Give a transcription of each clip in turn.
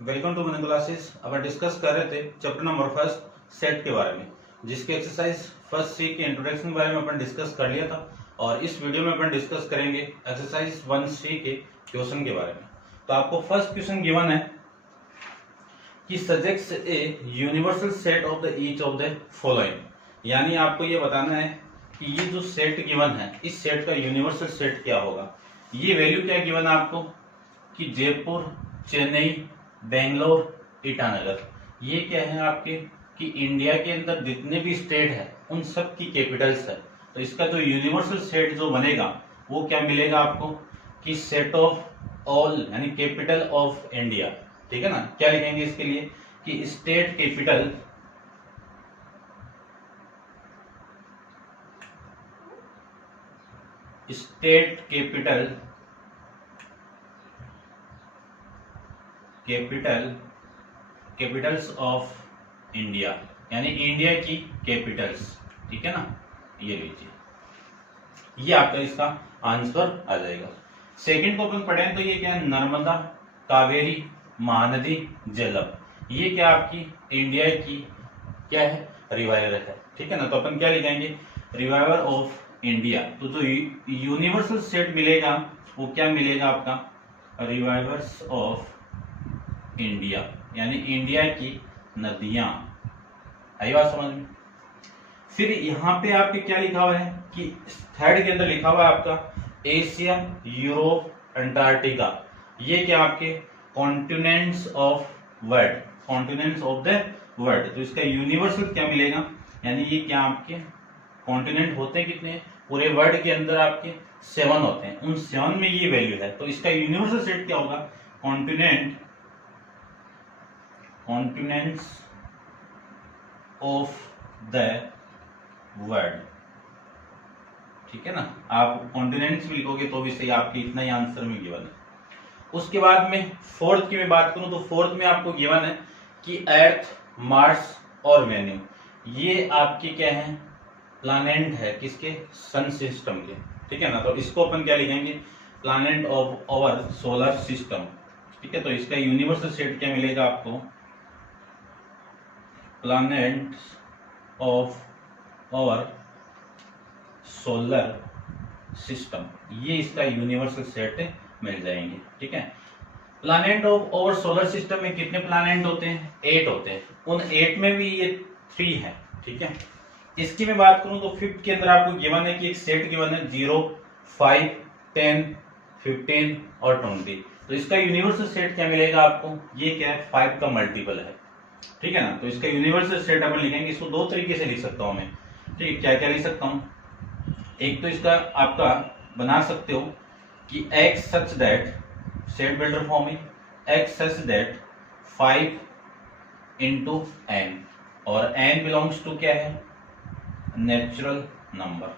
Welcome to Manan classes. अपन discuss कर रहे थे चैप्टर नंबर फर्स्ट सेट के बारे में, जिसके एक्सरसाइज फर्स्ट सी के इंट्रोडक्शन के बारे में अपन डिस्कस कर लिया था। और इस वीडियो में अपन डिस्कस करेंगे एक्सरसाइज 1C के क्वेश्चन के बारे में। तो आपको फर्स्ट क्वेश्चन गिवन है कि subjects A universal set of the each of the following, यानी आपको ये बताना है कि ये जो सेट गिवन है इस सेट का यूनिवर्सल सेट क्या होगा। ये वैल्यू क्या गिवन है आपको कि जयपुर, चेन्नई, बेंगलोर, ईटानगर, ये क्या है आपके कि इंडिया के अंदर जितने भी स्टेट है उन सब की कैपिटल्स है। तो इसका जो यूनिवर्सल सेट जो बनेगा वो क्या मिलेगा आपको कि सेट ऑफ ऑल यानी कैपिटल ऑफ इंडिया। ठीक है ना। क्या लिखेंगे इसके लिए कि state capital Capitals of India, यानी इंडिया की कैपिटल्स। ठीक है ना, ये लीजिए, ये आपका इसका आंसर आ जाएगा। सेकंड को अपन पढ़ें तो ये क्या है, नर्मदा, कावेरी, महानदी, झेलम, ये क्या आपकी इंडिया की क्या है, रिवायर है। ठीक है ना। तो अपन क्या लिखेंगे, रिवायर ऑफ इंडिया। तो जो यूनिवर्सल सेट मिलेगा वो क्या मिलेगा आपका, रिवायर्स ऑफ इंडिया, यानी इंडिया की नदियां। आई बात समझ में। फिर यहां पे आपके क्या लिखा हुआ है कि थर्ड के अंदर लिखा हुआ है आपका एशिया, यूरोप, अंटार्कटिका, ये क्या आपके continents of world, continents of the world. तो इसका यूनिवर्सल क्या मिलेगा, यानी ये क्या आपके कॉन्टिनेंट होते हैं कितने पूरे वर्ल्ड के अंदर आपके 7 होते हैं, उन 7 में ये वैल्यू है। तो इसका यूनिवर्सल सेट क्या होगा, कॉन्टिनेंट्स ऑफ द वर्ल्ड। ठीक है ना। आप कॉन्टिनेंट्स भी लिखोगे तो भी सही, आपके इतना ही आंसर में गिवन है। उसके बाद में फोर्थ की मैं बात करूं तो फोर्थ में आपको गिवन है कि अर्थ, मार्स और वेन्यू, ये आपके क्या है, प्लैनेट है किसके, सन सिस्टम के। ठीक है ना। तो इसको अपन क्या लिखेंगे, planet of our solar system. ठीक है। तो इसका यूनिवर्सल सेट क्या मिलेगा आपको, planets of our solar system, ये इसका यूनिवर्सल सेट मिल जाएंगे। ठीक है। Planet of our solar system में कितने प्लैनेट होते हैं, 8 होते हैं। उन 8 में भी ये 3 है। ठीक है। इसकी मैं बात करूं तो फिफ्थ के अंदर आपको गिवन है कि एक सेट गिवन है 0, 5, 10, 15 और 20। तो इसका यूनिवर्सल सेट क्या मिलेगा आपको, ये क्या है, 5 का मल्टीपल है। ठीक है ना। तो इसका यूनिवर्सल सेट अपन लिखेंगे, इसको 2 तरीके से लिख सकता हूं मैं। ठीक है, क्या क्या लिख सकता हूं, एक तो इसका आपका बना सकते हो कि x such that, set builder form में x such that 5 into n, और n बिलोंग्स टू क्या है, नेचुरल नंबर,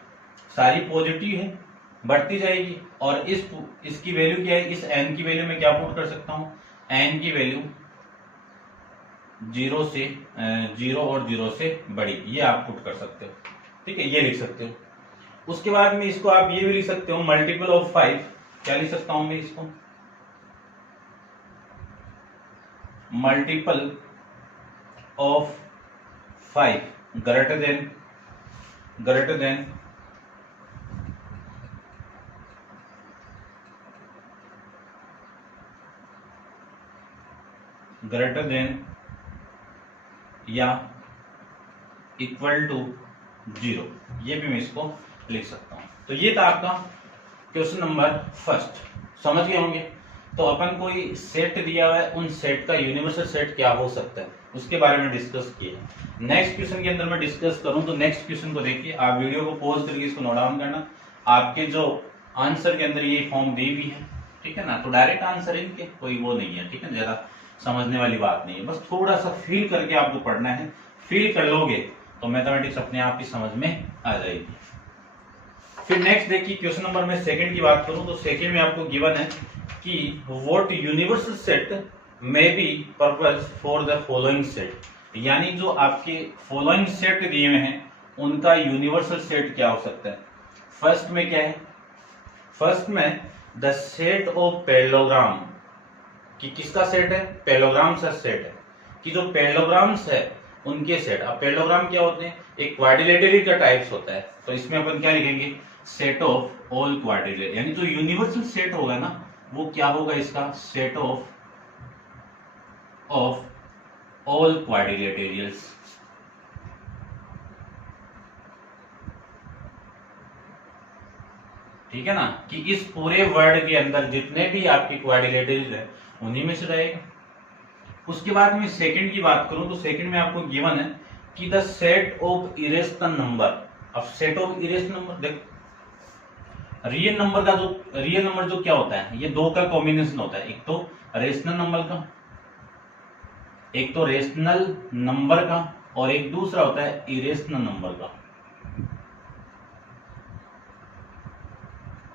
सारी पॉजिटिव है, बढ़ती जाएगी। और इसकी वैल्यू क्या है, इस n की वैल्यू में क्या पुट कर सकता हूं, n की वैल्यू 0 और 0 से बड़ी, ये आप पुट कर सकते हो। ठीक है, ये लिख सकते हो। उसके बाद में इसको आप ये भी लिख सकते हो, मल्टीपल ऑफ 5, क्या लिख सकता हूं मैं इसको, मल्टीपल ऑफ 5 ग्रेटर देन 0 या इक्वल टू 0, ये भी मैं इसको लिख सकता हूं। तो ये था आपका क्वेश्चन नंबर फर्स्ट, समझ गए होंगे। तो अपन कोई सेट दिया हुआ है, उन सेट का यूनिवर्सल सेट क्या हो सकता है उसके बारे में डिस्कस किया। नेक्स्ट क्वेश्चन के अंदर मैं डिस्कस करूं तो नेक्स्ट क्वेश्चन को देखिए, आप वीडियो को पॉज करके इसको नोट डाउन करना। आपके जो आंसर के अंदर ये फॉर्म दी भी है। ठीक है ना। तो डायरेक्ट आंसर इनके कोई वो नहीं है। ठीक है, ज्यादा समझने वाली बात नहीं है, बस थोड़ा सा फील करके आपको पढ़ना है। फील कर लोगे तो मैथमेटिक्स अपने आप ही समझ में आ जाएगी। फिर नेक्स्ट देखिए, क्वेश्चन नंबर में सेकंड की बात करूं तो सेकंड में आपको गिवन है कि what universal set may be purpose for the following set, यानी जो आपके फॉलोइंग सेट दिए हुए हैं उनका यूनिवर्सल सेट क्या हो सकता है। फर्स्ट में क्या है, फर्स्ट में द सेट ऑफ पैरेललोग्राम कि किसका सेट है, पैरेललोग्राम्स का सेट है, कि जो पैरेललोग्राम्स है उनके सेट। अब पैरेललोग्राम क्या होते हैं, एक क्वाड्रिलेटरल का टाइप्स होता है, तो इसमें अपन क्या लिखेंगे, सेट ऑफ ऑल क्वाड्रिलेटरल, यानी जो यूनिवर्सल सेट होगा ना वो क्या होगा, इसका सेट ऑफ ऑल क्वाड्रिलेटरल्स। ठीक है ना, कि इस पूरे वर्ड के अंदर जितने भी आपके क्वाड्रिलेटरल है उन्हीं में से रहेगा। उसके बाद में सेकंड की बात करूं तो सेकंड में आपको गिवन है कि the set of irrational number. अब सेट ऑफ इरेशनल नंबर देख, रियल नंबर जो क्या होता है, ये दो का कॉम्बिनेशन होता है, एक तो रेशनल नंबर का, एक तो रेशनल नंबर का, और एक दूसरा होता है इरेशनल नंबर का।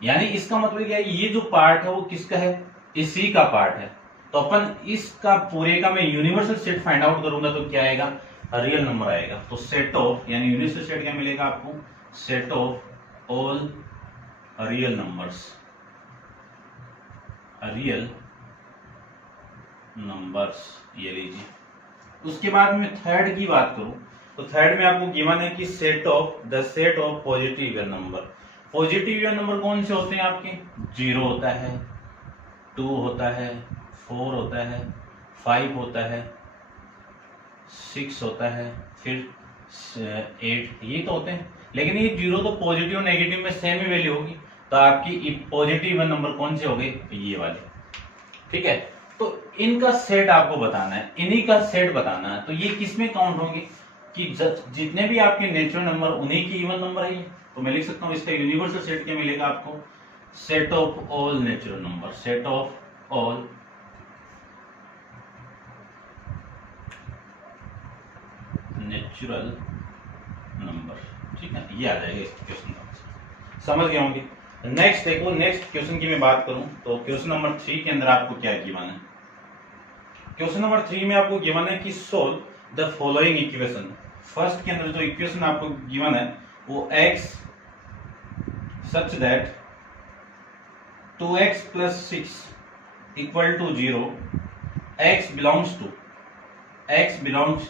यानी इसका मतलब क्या है, ये जो पार्ट है वो किसका है, इसी का पार्ट है। तो अपन इसका पूरे का मैं यूनिवर्सल सेट फाइंड आउट करूंगा तो क्या आएगा, रियल नंबर आएगा। तो सेट ऑफ, यानी यूनिवर्सल सेट क्या मिलेगा आपको, set of all real numbers, real numbers, ये लीजिए। उसके बाद में थर्ड की बात करूं तो थर्ड में आपको गिवन है कि set of the set of positive real number. Positive real number कौन से होते हैं आपके, 0 होता है, 2 होता है, 4 होता है, 5 होता है, 6 होता है, फिर 8, ये तो होते हैं। लेकिन ये 0 तो पॉजिटिव नेगेटिव में सेम ही वैल्यू होगी, तो आपकी पॉजिटिव नंबर कौन से हो गए, ये वाले। ठीक है, तो इनका सेट आपको बताना है, इन्हीं का सेट बताना है। तो ये किसमें काउंट होंगे, कि जितने भी आपके नेचुरल नंबर उन्हीं की इवन नंबर है। तो मैं लिख सकता हूं इसका यूनिवर्सल सेट क्या मिलेगा आपको, set of all natural number, set of all natural number. ठीक है, ये आ जाएगा इस क्वेश्चन का, समझ गए होंगे। नेक्स्ट देखो, नेक्स्ट क्वेश्चन की मैं बात करूं तो क्वेश्चन नंबर 3 के अंदर आपको क्या गिवन है। क्वेश्चन नंबर 3 में आपको गिवन है कि solve the following equation. First के अंदर जो इक्वेशन आपको गिवन है वो x such that 2x plus 6 equal to 0, x belongs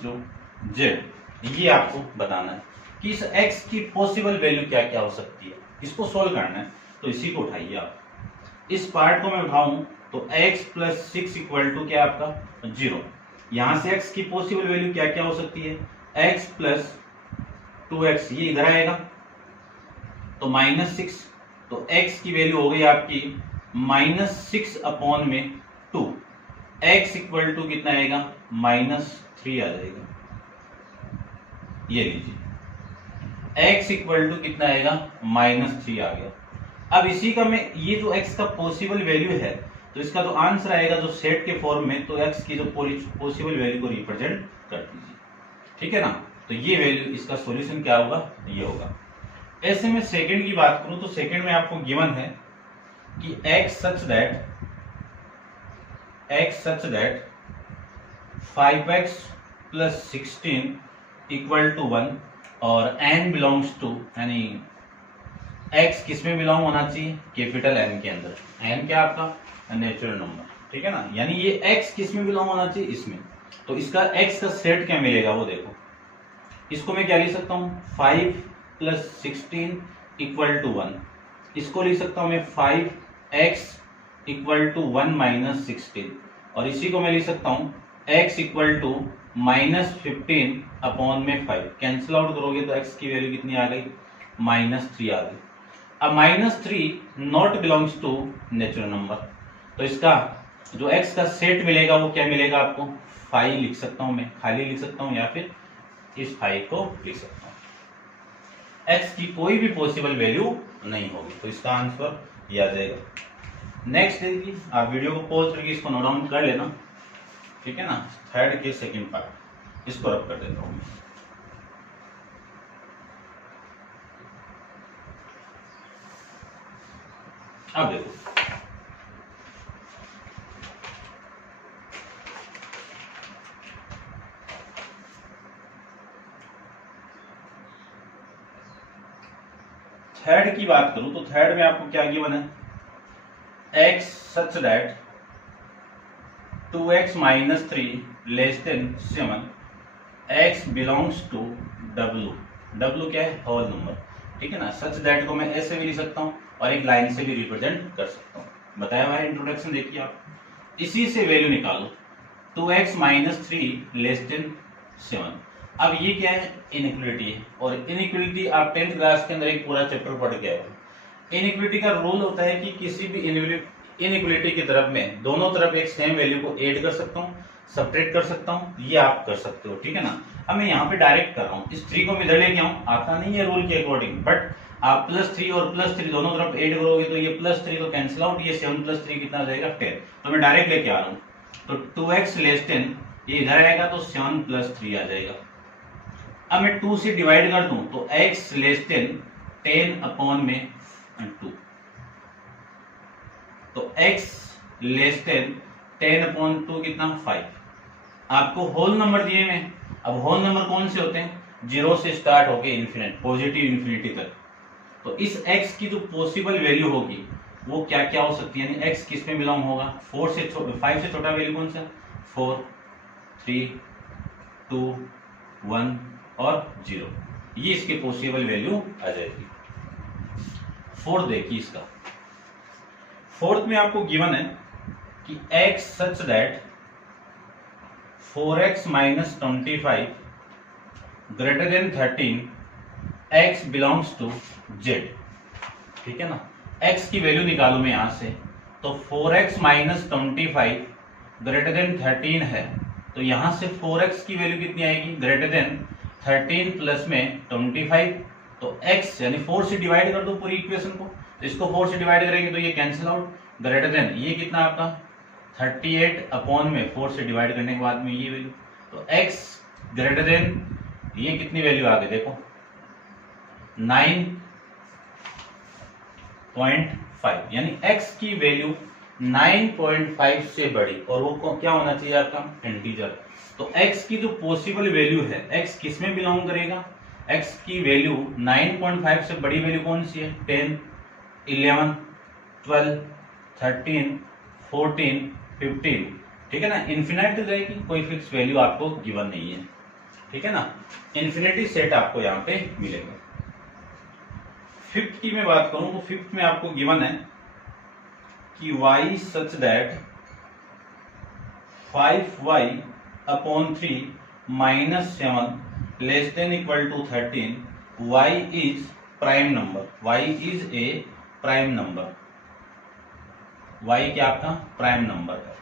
to z, ये आपको बताना है कि इस x की पॉसिबल वैल्यू क्या क्या हो सकती है, इसको सोल्व करना है। तो इसी को उठाइए आप, इस पार्ट को मैं उठाऊं तो x प्लस 6 इक्वल टू क्या आपका 0। यहां से x की पॉसिबल वैल्यू क्या क्या हो सकती है, x प्लस 2x, ये इधर आएगा तो -6, तो x की वैल्यू हो गई आपकी -6 अपॉन में 2, x इक्वल टू कितना आएगा, -3 आ जाएगा। ये लीजिए, x इक्वल टू कितना आएगा, -3 आ गया। अब इसी का मैं, ये जो x का पॉसिबल वैल्यू है, तो इसका जो आंसर आएगा जो सेट के फॉर्म में, तो x की जो पॉसिबल वैल्यू को रिप्रेजेंट कर दीजिए। ठीक है ना, तो ये वैल्यू, इसका सॉल्यूशन क्या होगा, ये होगा। ऐसे में सेकंड की बात करूं तो सेकंड में आपको गिवन है कि x such that 5x plus 16 equal to 1 और n बिलोंग्स टू, यानी x किसमें बिलोंग होना चाहिए, कैपिटल N के अंदर। n क्या आपका नेचुरल नंबर, ठीक है ना, यानी ये x किसमें बिलोंग होना चाहिए, इसमें। तो इसका x का सेट क्या मिलेगा वो देखो, इसको मैं क्या लिख सकता हूं, 5 प्लस 16 इक्वल टू 1, इसको लिख सकता हूं मैं 5x इक्वल टू 1 माइनस 16, और इसी को मैं लिख सकता हूं x इक्वल टू -15 अपॉन में 5। कैंसिल आउट करोगे तो x की वैल्यू कितनी आ गई, -3 आ गई। अब -3 not belongs to natural number, तो इसका जो x का सेट मिलेगा वो क्या मिलेगा आपको, 5 लिख सकता हूं मैं, खाली लिख सकता हूं, या फिर इस 5 को लिख सकता हूं। x की कोई भी पॉसिबल वैल्यू नहीं होगी, तो इसका आंसर ये आ जाएगा। नेक्स्ट देखिए, आप वीडियो को पॉज करके इसको नोट डाउन कर लेना, ठीक है ना। थर्ड के सेकंड पार्ट, इसको रब कर देता हूं मैं। अब देखो, थर्ड की बात करूं तो थर्ड में आपको क्या गिवन है, x such that 2x minus 3 less than 7, x belongs to w। w क्या है? होल नंबर, ठीक है ना। सच दैट को मैं ऐसे भी लिख सकता हूँ और एक लाइन से भी रिप्रेजेंट कर सकता हूँ। बताया हुआ है इंट्रोडक्शन, देखिए आप। इसी से वैल्यू निकालो 2x माइनस 3 लेस देन 7। अब ये क्या है? इनइक्वालिटी है। और इनइक्वालिटी आप 10th क्लास के अंदर एक पूरा चैप्टर पढ़ के आए हो। इनइक्वालिटी का रूल होता है कि किसी भी इनइक्वालिटी की तरफ में दोनों तरफ एक सेम वैल्यू को ऐड कर सकता हूँ, सब्ट्रैक्ट कर सकता हूँ, ये आप कर सकते हो, ठीक है ना। अब मैं यहाँ पे डायरेक्ट कर रहा हूँ, इस 3 को मैं इधर लेके आऊँ, आता नहीं है रूल के अकॉर्डिंग, बट आप +3 और +3 दोनों तरफ ऐड करोगे तो ये +3 तो कैंसिल आउट, ये 7 + 3 कितना आ जाएगा? 10। तो मैं डायरेक्ट लेके आ रहा हूँ, तो 2x लेस देन, ये इधर आएगा तो 7 + 3 आ जाएगा। अब मैं 2 से डिवाइड कर दूं तो x लेस देन 10/2, तो x लेस देन 10/2 कितना? 5। आपको होल नंबर दिए हैं। अब होल नंबर कौन से होते हैं? 0 से स्टार्ट होके इन्फिनिट, पॉजिटिव इन्फिनिटी तक। तो इस x की जो पॉसिबल वैल्यू होगी वो क्या क्या हो सकती है, यानी x किस में बिलोंग होगा? 5 से छोटा वैल्यू कौन सा? 4, 3, 2, 1 और 0, ये इसके पॉसिबल वैल्यू आ जाएगी। फोर्थ देखिए इसका। फोर्थ में आपको गिवन है कि x such that 4x minus 25 greater than 13 x belongs to z, ठीक है ना। x की वैल्यू निकालू मैं यहां से, तो 4x माइनस 25 ग्रेटर देन 13 है, तो यहां से 4x की वैल्यू कितनी आएगी? ग्रेटर देन 13 प्लस में 25, तो x यानी 4 से डिवाइड कर दो पूरी इक्वेशन को, तो इसको 4 से डिवाइड करेंगे तो ये कैंसिल आउट। ग्रेटर देन ये कितना आपका? 38/4 से डिवाइड करने के बाद में ये वैल्यू, तो x ग्रेटर देन ये कितनी वैल्यू आ गई देखो 9.5, यानी x की वैल्यू 9.5 से बड़ी, और वो क्या होना चाहिए आपका? इंटीजर। तो x की जो पॉसिबल वैल्यू है, x किस में बिलोंग करेगा? x की वैल्यू 9.5 से बड़ी वैल्यू कौन सी है? 10, 11, 12, 13, 14, 15, ठीक है ना। इन्फिनिटी जाएगी, कोई फिक्स वैल्यू आपको गिवन नहीं है, ठीक है ना। इन्फिनिटी सेट आपको यहाँ पे मिलेगा। फिफ्थ की मैं बात करूं तो फिफ्थ में आपको गिवन है कि y such that 5y/3 minus 7 less than equal to 13, y is prime number, y is a prime number, y क्या आपका? प्राइम नंबर है,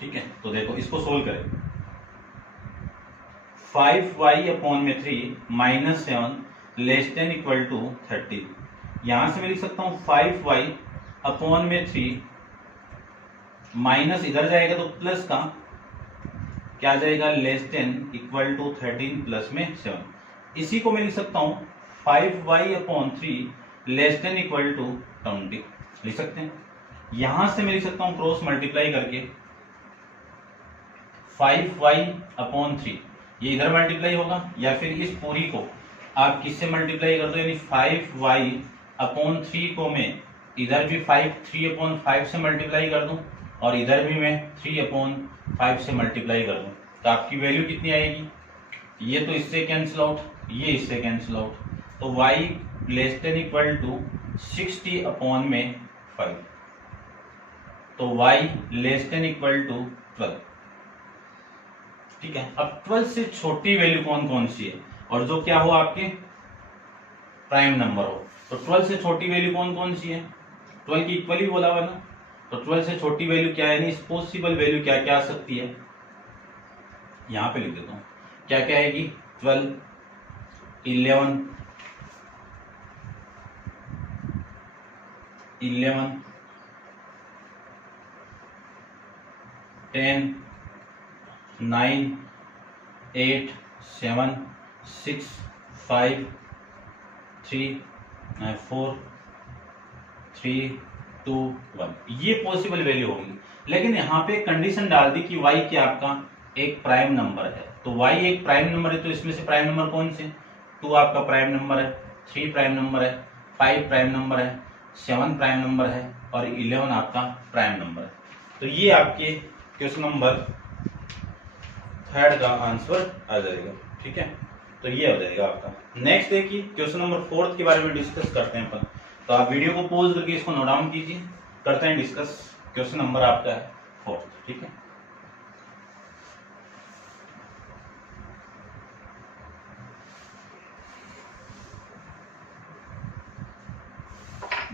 ठीक है। तो देखो इसको सोल्व करें। 5y/3 minus 7 less than equal to 13, यहां से मैं लिख सकता हूं 5y/3 माइनस इधर जाएगा तो प्लस का क्या जाएगा? Less than equal to 13 plus में 7। इसी को मैं लिख सकता हूं 5y/3 less than equal to 20, लिख सकते हैं। यहां से मैं लिख सकता हूं क्रॉस मल्टीप्लाई करके 5y/3, ये इधर मल्टीप्लाई होगा, या फिर इस पूरी को आप किससे मल्टीप्लाई कर दो, यानी 5y/3 को मैं इधर भी 3/5 से मल्टीप्लाई कर दूं और इधर भी मैं 3/5 से मल्टीप्लाई कर दूं, तो आपकी वैल्यू कितनी आएगी? ये तो इससे कैंसिल आउट, ये इससे कैंसिल आउट, तो y less than equal to 60/5, तो y less than equal to 12, ठीक है। अब 12 से छोटी वैल्यू कौन कौन सी है, और जो क्या हो आपके प्राइम नंबर हो, तो 12 से छोटी वैल्यू कौन कौन सी है? 12 की इक्वल ही बोला हुआ ना, तो 12 से छोटी वैल्यू क्या है, इस पॉसिबल वैल्यू क्या क्या आ सकती है, यहां पे लिख देता हूं क्या क्या आएगी। 12, 11, 10, 9, 8, 7, 6, 5, 3, 4, 3, 2, 1, ये पॉसिबल वैल्यू होगी। लेकिन यहाँ पे कंडीशन डाल दी कि y क्या आपका एक प्राइम नंबर है, तो y एक प्राइम नंबर है, तो इसमें से प्राइम नंबर कौन से? 2 आपका प्राइम नंबर है, 3 प्राइम नंबर है, 5 प्राइम नंबर है, 7 प्राइम नंबर है और 11 आपका प्राइम नंबर है। तो ये आपके क्वेश्चन नंबर 3 का आंसर आ जाएगा। ठीक है, तो ये हो जाएगा आपका। नेक्स्ट देखिए क्वेश्चन नंबर 4 के बारे में डिस्कस करते हैं अपन। तो आप वीडियो को पॉज करके इसको नोट डाउन कीजिए, करते हैं डिस्कस। क्वेश्चन नंबर आपका है 4। ठीक है,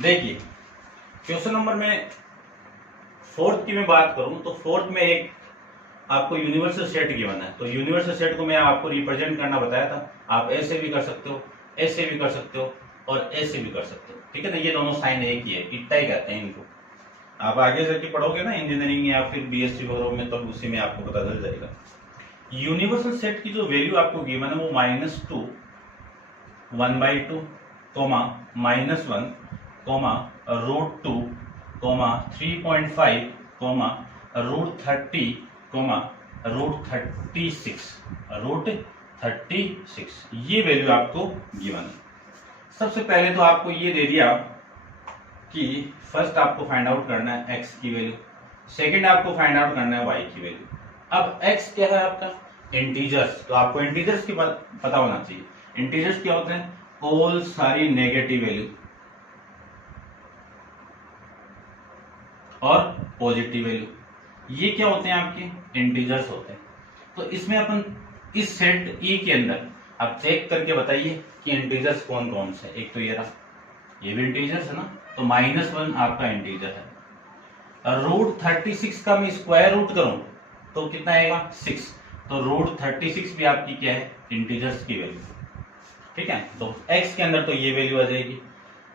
देखिए क्वेश्चन नंबर में 4 की मैं बात करूं तो 4 में एक आपको यूनिवर्सल सेट गिवन है। तो यूनिवर्सल सेट को मैं आपको रिप्रेजेंट करना बताया था। आप ऐसे भी कर सकते हो, ऐसे भी कर सकते हो और ऐसे भी कर सकते हो। ठीक है ना, ये दोनों साइन एक ही है, इट्टा ही कहते हैं इनको। आप आगे जाके पढ़ोगे ना इंजीनियरिंग या फिर बीएससी वगैरह में, तब उसी में आपको पता चल जाएगा। यूनिवर्सल सेट की जो वैल्यू आपको गिवन है वो -2, 1/2, -1, √2, 3.5, √30, √36, ये वैल्यू आपको गिवन है। सबसे पहले तो आपको ये दे दिया कि फर्स्ट आपको फाइंड आउट करना है x की वैल्यू, सेकंड आपको फाइंड आउट करना है y की वैल्यू। अब x क्या है आपका? इंटीजर्स। तो आपको इंटीजर्स की पता होना चाहिए। इंटीजर्स क्या होते हैं? ऑल सारी नेगेटिव वैल्यू और पॉजिटिव वैल्यू, ये क्या होते हैं? आपके इंटीजर्स होते हैं। तो इसमें अपन इस सेट E के अंदर आप चेक करके बताइए कि इंटीजर्स कौन कौन से। एक तो ये रहा, ये भी इंटीजर्स है ना, तो -1 आपका इंटीजर है। √36 का मैं स्क्वायर रूट करूं तो कितना आएगा? 6। तो √36 भी आपकी क्या है? इंटीजर्स की वैल्यू। ठीक है, तो x के अंदर तो ये वैल्यू आ जाएगी।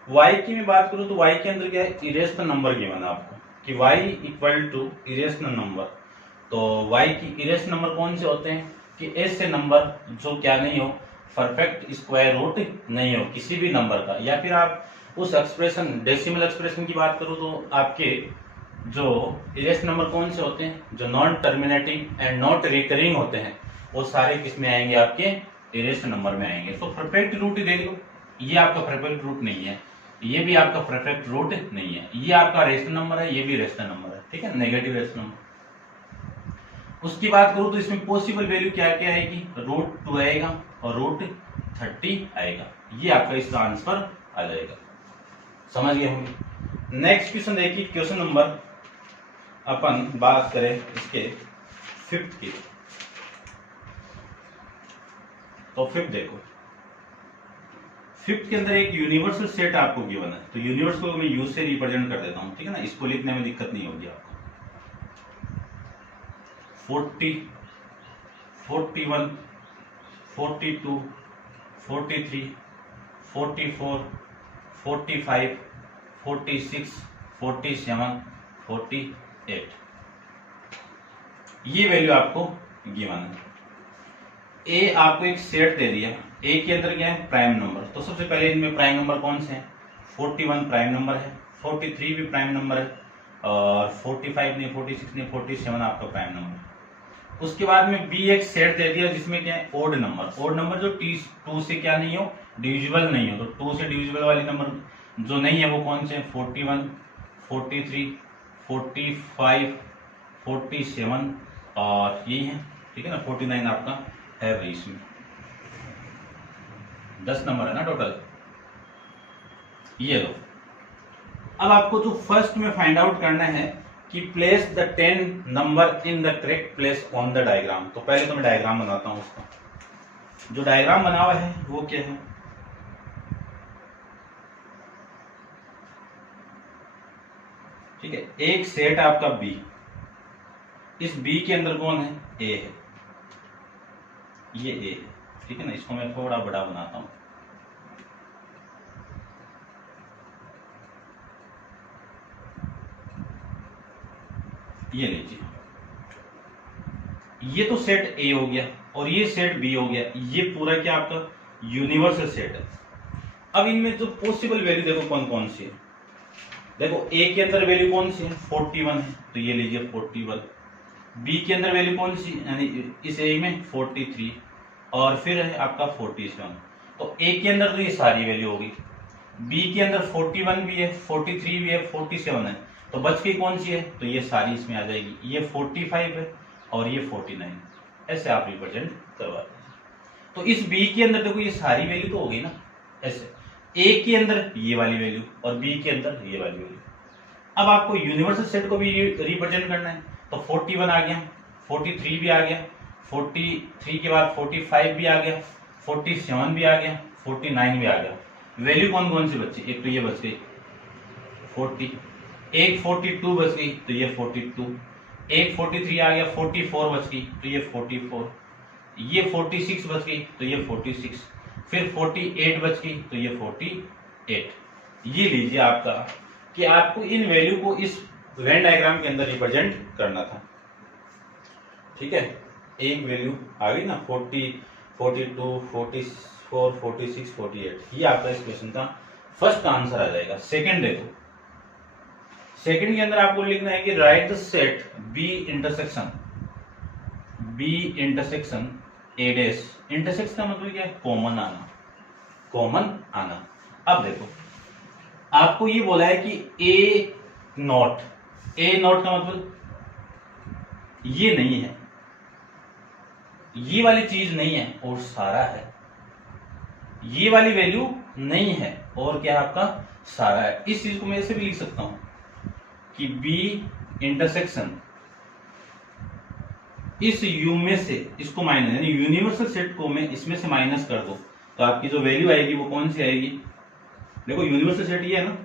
y की मैं बात करूं तो y के अंदर क्या है? इरेशनल नंबर गिवन है आपको कि y = इरेशनल नंबर। तो y की इरेशनल नंबर कौन से होते हैं? कि ऐसे नंबर जो क्या नहीं हो, परफेक्ट स्क्वायर रूट नहीं हो किसी भी नंबर का। या फिर आप उस एक्सप्रेशन, डेसिमल एक्सप्रेशन की बात करूं तो आपके जो इरेशनल नंबर कौन से होते हैं? जो non terminating and not recurring होते हैं, वो सारे किस में आएंगे? आपके इरेशनल नंबर में आएंगे। तो परफेक्ट रूट ही देख लो, ये आपका परफेक्ट रूट नहीं है, ये भी आपका परफेक्ट रूट नहीं है, ये आपका रेशनल नंबर है, ये भी रेशनल नंबर है। ठीक है, नेगेटिव रेशनल नंबर। उसकी बात करूं तो इसमें पॉसिबल वैल्यू क्या क्या आएगी? √2 आएगा और √30 आएगा। ये आपका इसका आंसर आ जाएगा। समझ गए होंगे। नेक्स्ट क्वेश्चन देखिए, क्वेश्चन नंबर अपन बात करें इसके 5th की। तो 5th देखो, 5th के अंदर एक यूनिवर्सल सेट आपको गिवन है। तो यूनिवर्स को मैं यूज से रिप्रेजेंट कर देता हूं। ठीक है ना, इसको लिखने में दिक्कत नहीं होगी आपको। 40, 41, 42, 43, 44, 45, 46, 47, 48, ये वैल्यू आपको गिवन है। ए आपको एक सेट दे दिया, ए के अंदर क्या है? Prime number. तो सबसे पहले इनमें प्राइम नंबर कौन से हैं? 41 प्राइम नंबर है, 43 भी प्राइम नंबर है, और 45 नहीं, 46 नहीं, 47 आपका प्राइम नंबर है। उसके बाद में बी एक सेट दे दिया जिसमें क्या है? Odd number. ओड नंबर जो 2 से क्या नहीं हो? डिविजिबल नहीं हो। तो 2 से डिविजिबल वाले नंबर जो नहीं है वो कौन से? 41, 43, 45, 47 और यही है। ठीक है ना, 49 आपका है भाई। इसमें 10 नंबर है ना टोटल। ये लो, अब आपको जो फर्स्ट में फाइंड आउट करना है कि place the 10 number in the correct place on the diagram. तो पहले तो मैं डायग्राम बनाता हूं उसका। जो डायग्राम बना हुआ है वो क्या है? ठीक है, एक सेट आपका बी, इस बी के अंदर कौन है? ए है, ये ए है। ठीक है ना, इसको मैं थोड़ा बड़ा बनाता हूं। ये लीजिए, ये तो सेट ए हो गया और ये सेट बी हो गया। ये पूरा क्या आपका यूनिवर्सल सेट है। अब इनमें जो पॉसिबल वैल्यू देखो कौन कौन सी है। देखो ए के अंदर वैल्यू कौन सी है? 41 है, तो ये लीजिए 41। बी के अंदर वैल्यू कौन सी? यानी इस ए में 43 और फिर है आपका 47। तो ए के अंदर तो ये सारी वैल्यू होगी, बी के अंदर 41 भी है, 43 भी है, 47 है। तो बच गई कौन सी है, तो ये सारी इसमें आ जाएगी, ये 45 है और ये 49, ऐसे आप रिप्रेजेंट करवा दीजिए। तो इस बी के अंदर देखो ये सारी वैल्यू तो हो गई ना, ऐसे ए के अंदर ये वाली वैल्यू और बी के अंदर ये वाली वैल्यू। अब आपको यूनिवर्सल सेट को भी रिप्रेजेंट करना है, तो 41 आ गया, 43 भी आ गया, 43 के बाद 45 भी आ गया, 47 भी आ गया, 49 भी आ गया। वैल्यू कौन कौन सी बची, एक तो ये बच गई 40, एक 42 बच गई तो ये 42, एक 43 आ गया, 44 बच गई तो ये 44, ये 46 बच गई तो ये 46, फिर 48 बच गई तो ये 48। ये लीजिए आपका कि आपको इन वैल्यू को इस वेन डायग्राम के अंदर रिप्रेजेंट करना था। ठीक है, एक वैल्यू आ गई ना 40, 42, 44, 46, 48, ये आपका इस क्वेश्चन का फर्स्ट आंसर आ जाएगा। सेकंड देखो, सेकंड के अंदर आपको लिखना है कि write the set B intersection A dash. Intersection का मतलब क्या है, कॉमन आना, कॉमन आना। अब देखो आपको ये बोला है कि ए नॉट का मतलब ये नहीं है, ये वाली चीज नहीं है और सारा है, ये वाली वैल्यू नहीं है और क्या आपका सारा है। इस चीज को मैं ऐसे भी लिख सकता हूं कि बी इंटरसेक्शन इस यू में से इसको माइनस, यानी यूनिवर्सल सेट को मैं इसमें से माइनस कर दूं तो आपकी जो वैल्यू आएगी वो कौन सी आएगी। देखो यूनिवर्सल सेट ये है ना,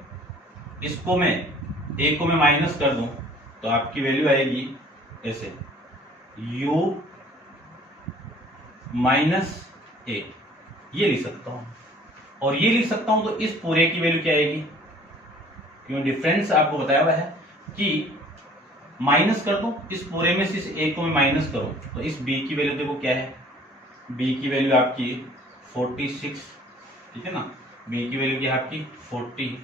इसको मैं एक को मैं माइनस कर दूं तो आपकी वैल्यू आएगी ऐसे u माइनस ए, ये लिख सकता हूं। और ये लिख सकता हूं तो इस पूरे की वैल्यू क्या आएगी, क्यों डिफरेंस आपको बताया हुआ है कि माइनस कर दो, इस पूरे में से इस एक को मैं माइनस करूं तो इस b की वैल्यू देखो क्या है, b की वैल्यू आपकी 46, ठीक है ना, b की वैल्यू क्या है आपकी 40,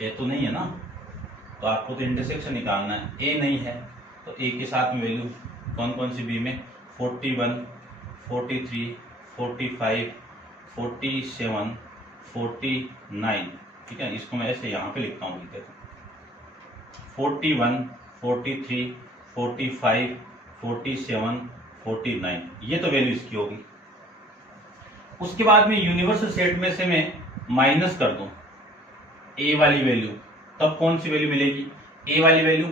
ए तो नहीं है ना, तो आपको तो इंटरसेक्शन निकालना है, ए नहीं है तो ए के साथ में वैल्यू कौन कौन सी बी में 41, 43, 45, 47, 49, ठीक है। इसको मैं ऐसे यहाँ पे लिखता हूँ, देखो 41, 43, 45, 47, 49, ये तो वैल्यू इसकी होगी। उसके बाद में यूनिवर्सल सेट में से मैं माइनस कर दूं ए वाली वैल्यू, तब कौन सी वैल्यू मिलेगी, ए वाली वैल्यू,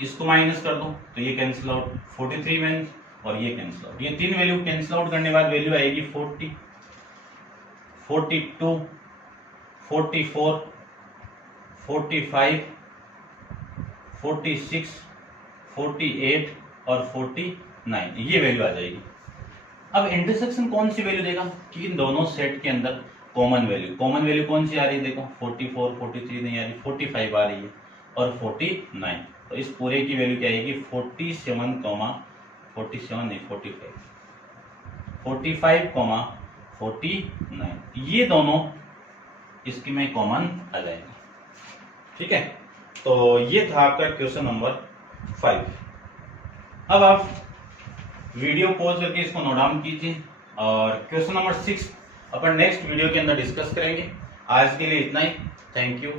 इसको माइनस कर दो तो ये कैंसिल आउट 43 में और ये कैंसिल आउट, ये तीन वैल्यू कैंसिल आउट करने के बाद वैल्यू आएगी 40, 42, 44, 45, 46, 48 और 49, ये वैल्यू आ जाएगी। अब इंटरसेक्शन कौन सी वैल्यू देगा कि इन दोनों सेट के अंदर कॉमन वैल्यू कौन सी आ रही है, देखो 44, 43 नहीं आ रही, 45 आ रही है और 49, तो इस पूरे की वैल्यू क्या आएगी 47, 47 नहीं 45, 49, ये दोनों इसकी में कॉमन आ जाएगी। ठीक है, तो ये था आपका क्वेश्चन नंबर 5। अब आप वीडियो पॉज करके इसको नोट डाउन कीजिए और क्वेश्चन नंबर 6 अपन नेक्स्ट वीडियो के अंदर डिस्कस करेंगे। आज के लिए इतना ही, थैंक यू।